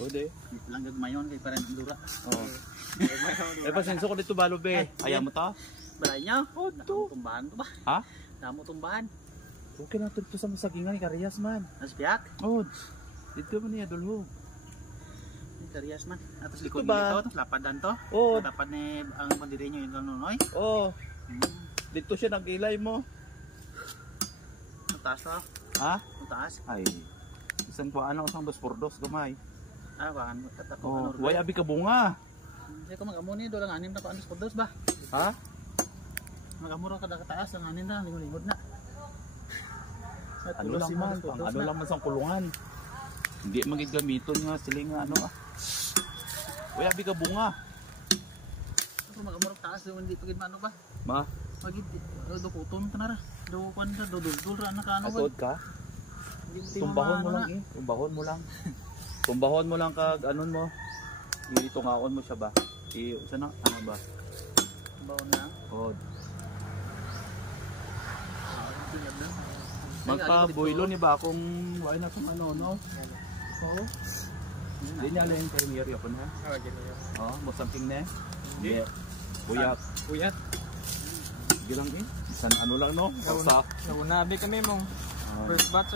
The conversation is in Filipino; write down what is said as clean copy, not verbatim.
Pwede. Lang gagmayon kay parang dura. Oo. Eh pasenso ko dito balo be. Ayaw mo ta? Balay niya. Oh, to. Tumbahan to ba? Ha? Damo tumbahan. Okay na to sa masagingan ni Karias man. Naspiak. Oh. Dito man niya dulho. Karias man. Atas Dito likod ba? dito, lapadan to. Oo. Dapat ni ang bandire niyo yung kanunoy. Oh. Dito siya nag-ilay mo. Taas to. Ha? Taas. Ay. Isang paano isang 2x2 gamay. Ah, kan tatap Oh, way abi ka bunga. Saya ko mag-amo ni do lang anim na paandos por dos ba? Ha? Mag-amo ra kada kataas ang anim na lingod na. Ano lang man, ano lang man sang kulungan. Hindi magid gamiton nga siling nga ano ah. Way abi ka bunga. Ako mag-amo ra taas do hindi pagid mano ba? Ma, Pagid do kutom tanara. Do kan do dul ra na kano ba? asod ka? Tumbahon mo lang eh. Tumbahon mo lang. Tumbahon mo lang kag anon mo. Itungaon mo siya ba? Sa na ano ba? Tumbahon na. Oh. Magpa-boilo ni ba kung why na kung ano no? Oo. Hindi niya lang yung premier yapon ha? Oo, mo something na. Hindi. Buyat. Buyat. Gilang eh. San ano lang no? Sa Nagunabi kami mong first batch.